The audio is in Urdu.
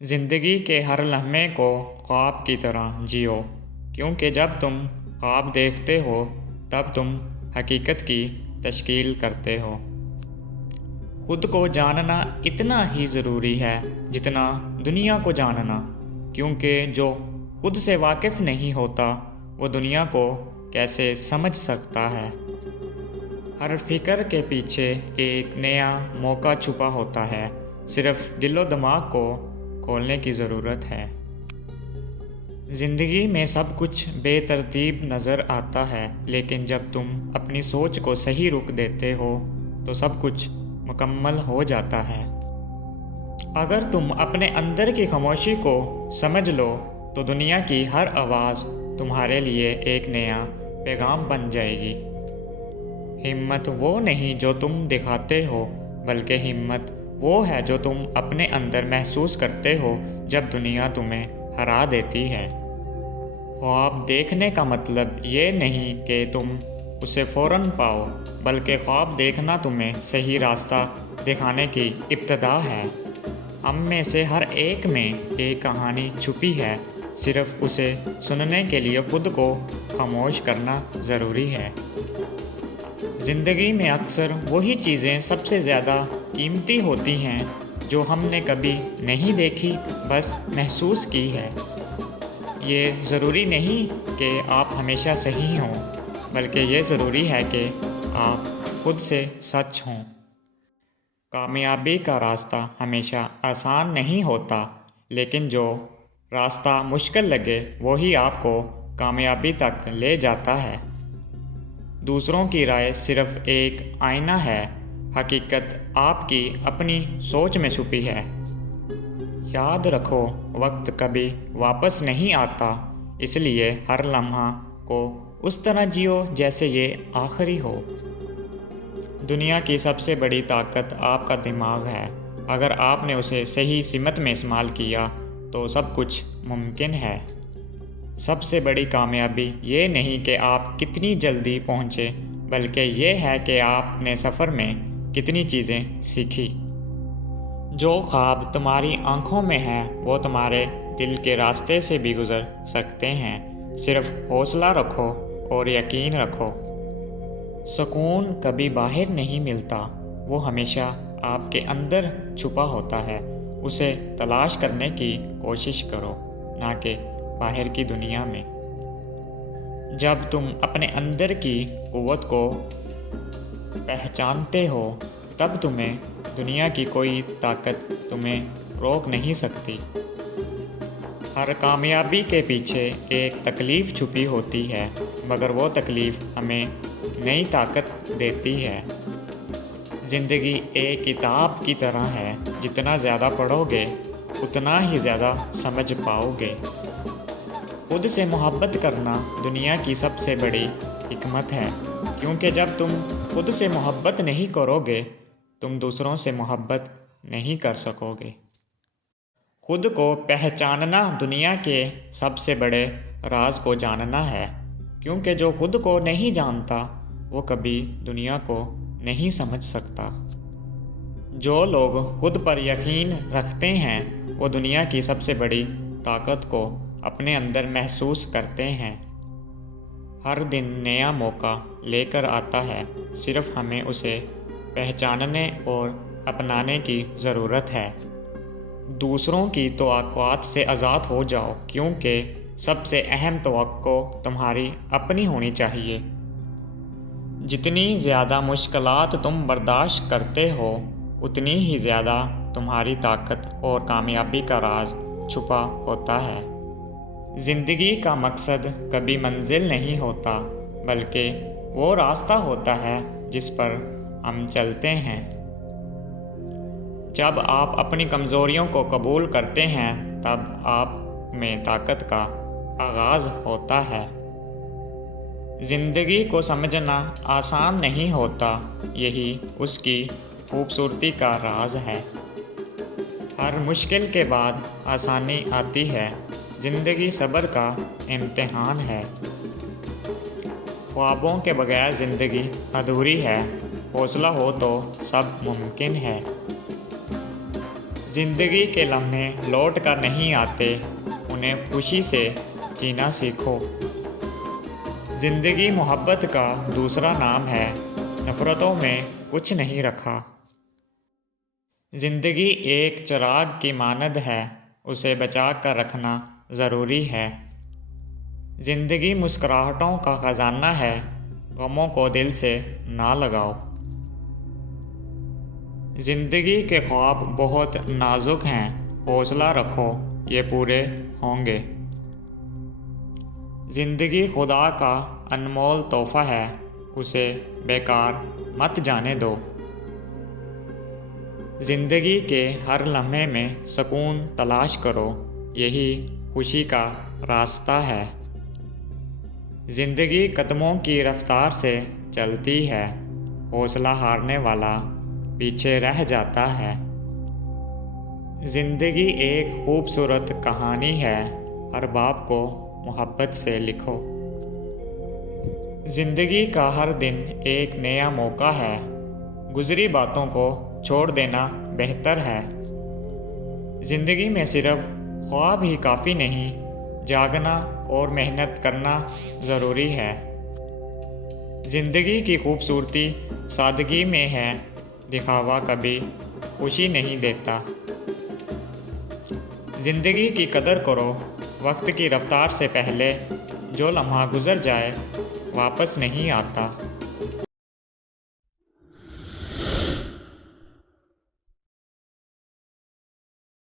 زندگی کے ہر لمحے کو خواب کی طرح جیو، کیونکہ جب تم خواب دیکھتے ہو تب تم حقیقت کی تشکیل کرتے ہو۔ خود کو جاننا اتنا ہی ضروری ہے جتنا دنیا کو جاننا، کیونکہ جو خود سے واقف نہیں ہوتا وہ دنیا کو کیسے سمجھ سکتا ہے۔ ہر فکر کے پیچھے ایک نیا موقع چھپا ہوتا ہے، صرف دل و دماغ کو کھولنے کی ضرورت ہے۔ زندگی میں سب کچھ بے ترتیب نظر آتا ہے، لیکن جب تم اپنی سوچ کو صحیح رخ دیتے ہو تو سب کچھ مکمل ہو جاتا ہے۔ اگر تم اپنے اندر کی خاموشی کو سمجھ لو تو دنیا کی ہر آواز تمہارے لیے ایک نیا پیغام بن جائے گی۔ ہمت وہ نہیں جو تم دکھاتے ہو، بلکہ ہمت وہ ہے جو تم اپنے اندر محسوس کرتے ہو جب دنیا تمہیں ہرا دیتی ہے۔ خواب دیکھنے کا مطلب یہ نہیں کہ تم اسے فوراً پاؤ، بلکہ خواب دیکھنا تمہیں صحیح راستہ دکھانے کی ابتدا ہے۔ ہم میں سے ہر ایک میں ایک کہانی چھپی ہے، صرف اسے سننے کے لیے خود کو خاموش کرنا ضروری ہے۔ زندگی میں اکثر وہی چیزیں سب سے زیادہ قیمتی ہوتی ہیں جو ہم نے کبھی نہیں دیکھی، بس محسوس کی ہے۔ یہ ضروری نہیں کہ آپ ہمیشہ صحیح ہوں، بلکہ یہ ضروری ہے کہ آپ خود سے سچ ہوں۔ کامیابی کا راستہ ہمیشہ آسان نہیں ہوتا، لیکن جو راستہ مشکل لگے وہی آپ کو کامیابی تک لے جاتا ہے۔ دوسروں کی رائے صرف ایک آئینہ ہے، حقیقت آپ کی اپنی سوچ میں چھپی ہے۔ یاد رکھو، وقت کبھی واپس نہیں آتا، اس لیے ہر لمحہ کو اس طرح جیو جیسے یہ آخری ہو۔ دنیا کی سب سے بڑی طاقت آپ کا دماغ ہے۔ اگر آپ نے اسے صحیح سمت میں استعمال کیا تو سب کچھ ممکن ہے۔ سب سے بڑی کامیابی یہ نہیں کہ آپ کتنی جلدی پہنچے، بلکہ یہ ہے کہ آپ نے سفر میں کتنی چیزیں سیکھی۔ جو خواب تمہاری آنکھوں میں ہیں وہ تمہارے دل کے راستے سے بھی گزر سکتے ہیں، صرف حوصلہ رکھو اور یقین رکھو۔ سکون کبھی باہر نہیں ملتا، وہ ہمیشہ آپ کے اندر چھپا ہوتا ہے۔ اسے تلاش کرنے کی کوشش کرو، نہ کہ باہر کی دنیا میں۔ جب تم اپنے اندر کی قوت کو پہچانتے ہو تب تمہیں دنیا کی کوئی طاقت تمہیں روک نہیں سکتی۔ ہر کامیابی کے پیچھے ایک تکلیف چھپی ہوتی ہے، مگر وہ تکلیف ہمیں نئی طاقت دیتی ہے۔ زندگی ایک کتاب کی طرح ہے، جتنا زیادہ پڑھو گے اتنا ہی زیادہ سمجھ پاؤ گے۔ خود سے محبت کرنا دنیا کی سب سے بڑی حکمت ہے، کیونکہ جب تم خود سے محبت نہیں کرو گے تم دوسروں سے محبت نہیں کر سکو گے۔ خود کو پہچاننا دنیا کے سب سے بڑے راز کو جاننا ہے، کیونکہ جو خود کو نہیں جانتا وہ کبھی دنیا کو نہیں سمجھ سکتا۔ جو لوگ خود پر یقین رکھتے ہیں وہ دنیا کی سب سے بڑی طاقت کو اپنے اندر محسوس کرتے ہیں۔ ہر دن نیا موقع لے کر آتا ہے، صرف ہمیں اسے پہچاننے اور اپنانے کی ضرورت ہے۔ دوسروں کی توقعات سے آزاد ہو جاؤ، کیونکہ سب سے اہم توقع تمہاری اپنی ہونی چاہیے۔ جتنی زیادہ مشکلات تم برداشت کرتے ہو اتنی ہی زیادہ تمہاری طاقت اور کامیابی کا راز چھپا ہوتا ہے۔ زندگی کا مقصد کبھی منزل نہیں ہوتا، بلکہ وہ راستہ ہوتا ہے جس پر ہم چلتے ہیں۔ جب آپ اپنی کمزوریوں کو قبول کرتے ہیں تب آپ میں طاقت کا آغاز ہوتا ہے۔ زندگی کو سمجھنا آسان نہیں ہوتا، یہی اس کی خوبصورتی کا راز ہے۔ ہر مشکل کے بعد آسانی آتی ہے، زندگی صبر کا امتحان ہے۔ خوابوں کے بغیر زندگی ادھوری ہے، حوصلہ ہو تو سب ممکن ہے۔ زندگی کے لمحے لوٹ کر نہیں آتے، انہیں خوشی سے جینا سیکھو۔ زندگی محبت کا دوسرا نام ہے، نفرتوں میں کچھ نہیں رکھا۔ زندگی ایک چراغ کی مانند ہے، اسے بچا کر رکھنا ضروری ہے۔ زندگی مسکراہٹوں کا خزانہ ہے، غموں کو دل سے نہ لگاؤ۔ زندگی کے خواب بہت نازک ہیں، حوصلہ رکھو، یہ پورے ہوں گے۔ زندگی خدا کا انمول تحفہ ہے، اسے بیکار مت جانے دو۔ زندگی کے ہر لمحے میں سکون تلاش کرو، یہی خوشی کا راستہ ہے۔ زندگی قدموں کی رفتار سے چلتی ہے، حوصلہ ہارنے والا پیچھے رہ جاتا ہے۔ زندگی ایک خوبصورت کہانی ہے، ہر باب کو محبت سے لکھو۔ زندگی کا ہر دن ایک نیا موقع ہے، گزری باتوں کو چھوڑ دینا بہتر ہے۔ زندگی میں صرف خواب ہی کافی نہیں، جاگنا اور محنت کرنا ضروری ہے۔ زندگی کی خوبصورتی سادگی میں ہے، دکھاوا کبھی خوشی نہیں دیتا۔ زندگی کی قدر کرو، وقت کی رفتار سے پہلے جو لمحہ گزر جائے واپس نہیں آتا۔